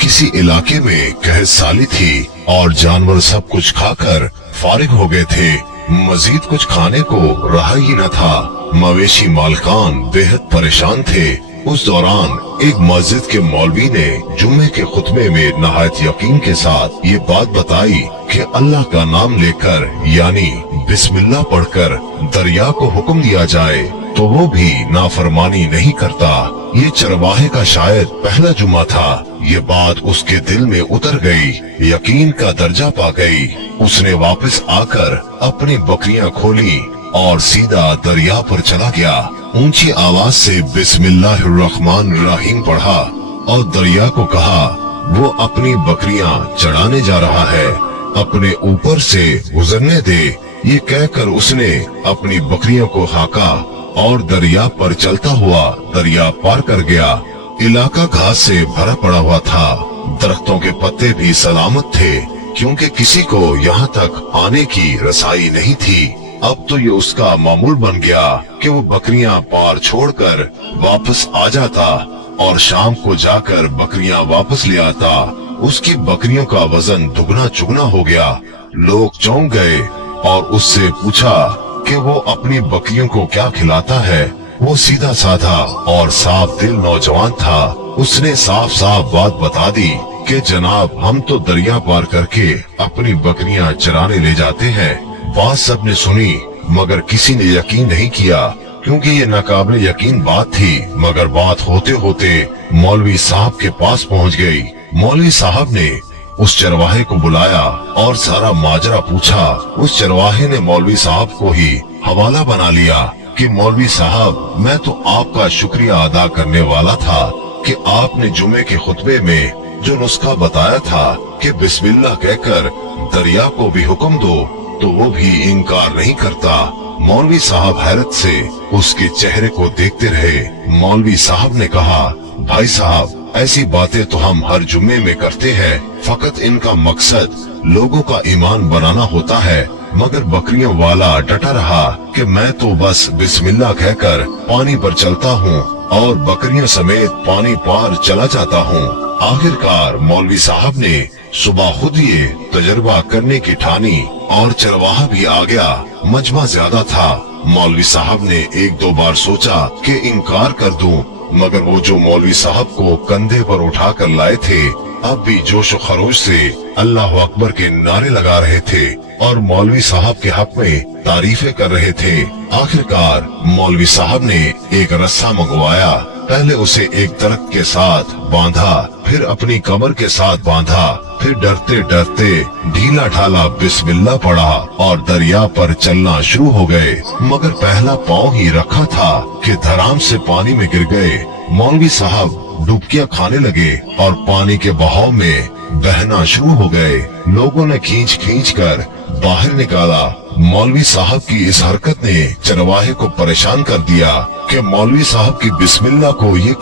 किसी इलाके में कहत साली थी और जानवर सब कुछ खाकर फारिग हो गए थे। मजीद कुछ खाने को रहा ही न था। मवेशी मालकान बेहद परेशान थे। उस दौरान एक मस्जिद के मौलवी ने जुम्मे के खुतबे में नहायत यकीन के साथ ये बात बताई कि अल्लाह का नाम लेकर यानी बिस्मिल्लाह पढ़कर दरिया को हुक्म दिया जाए तो वो भी नाफरमानी नहीं करता। ये चरवाहे का शायद पहला जुम्मा था। ये बात उसके दिल में उतर गई, यकीन का दर्जा पा गई। उसने वापस आकर अपनी बकरियां खोली और सीधा दरिया पर चला गया। ऊंची आवाज से बिस्मिल्लाहिर्रहमानिर्रहीम पढ़ा और दरिया को कहा वो अपनी बकरियां चढ़ाने जा रहा है, अपने ऊपर से गुजरने दे। ये कहकर उसने अपनी बकरियों को हाका और दरिया पर चलता हुआ दरिया पार कर गया। इलाका घास से भरा पड़ा हुआ था। दरख्तों के पत्ते भी सलामत थे क्योंकि किसी को यहाँ तक आने की रसाई नहीं थी। अब तो ये उसका मामूल बन गया कि वो बकरियां पार छोड़कर वापस आ जाता और शाम को जाकर बकरियां वापस ले आता। उसकी बकरियों का वजन दुगना चुगना हो गया। लोग चौंक गए और उससे पूछा कि वो अपनी बकरियों को क्या खिलाता है। वो सीधा साधा और साफ दिल नौजवान था। उसने साफ साफ बात बता दी कि जनाब हम तो दरिया पार करके अपनी बकरियां चराने ले जाते हैं। बात सबने सुनी मगर किसी ने यकीन नहीं किया क्योंकि ये नाकाबिल यकीन बात थी। मगर बात होते होते मौलवी साहब के पास पहुंच गई। मौलवी साहब ने उस चरवाहे को बुलाया और सारा माजरा पूछा। उस चरवाहे ने मौलवी साहब को ही हवाला बना लिया कि मौलवी साहब मैं तो आपका शुक्रिया अदा करने वाला था कि आपने जुमे के खुतबे में जो नुस्खा बताया था कि बिस्मिल्लाह कहकर दरिया को भी हुक्म दो तो वो भी इनकार नहीं करता। मौलवी साहब हैरत से उसके चेहरे को देखते रहे। मौलवी साहब ने कहा भाई साहब ऐसी बातें तो हम हर जुम्मे में करते हैं, फकत इनका मकसद लोगों का ईमान बनाना होता है। मगर बकरियों वाला डटा रहा कि मैं तो बस बिस्मिल्लाह कहकर पानी पर चलता हूँ और बकरियों समेत पानी पार चला जाता हूँ। आखिरकार मौलवी साहब ने सुबह खुद ये तजर्बा करने की ठानी और चरवाहा भी आ गया। मजमा ज्यादा था। मौलवी साहब ने एक दो बार सोचा कि इनकार कर दूं, मगर वो जो मौलवी साहब को कंधे पर उठा कर लाए थे अब भी जोश व खरोश से अल्लाह अकबर के नारे लगा रहे थे और मौलवी साहब के हक में तारीफें कर रहे थे। आखिरकार मौलवी साहब ने एक रस्सा मंगवाया। पहले उसे एक दरख्त के साथ बांधा, फिर अपनी कमर के साथ बांधा, फिर डरते डरते ढीला ढाला बिस्मिल्लाह पढ़ा और दरिया पर चलना शुरू हो गए। मगर पहला पाँव ही रखा था कि धड़ाम से पानी में गिर गए। मौलवी साहब डुबकियां खाने लगे और पानी के बहाव में बहना शुरू हो गए। लोगों ने खींच खींच कर बाहर निकाला। मौलवी साहब की इस हरकत ने चरवाहे को परेशान कर दिया कि मौलवी साहब की बिस्मिल्लाह को ये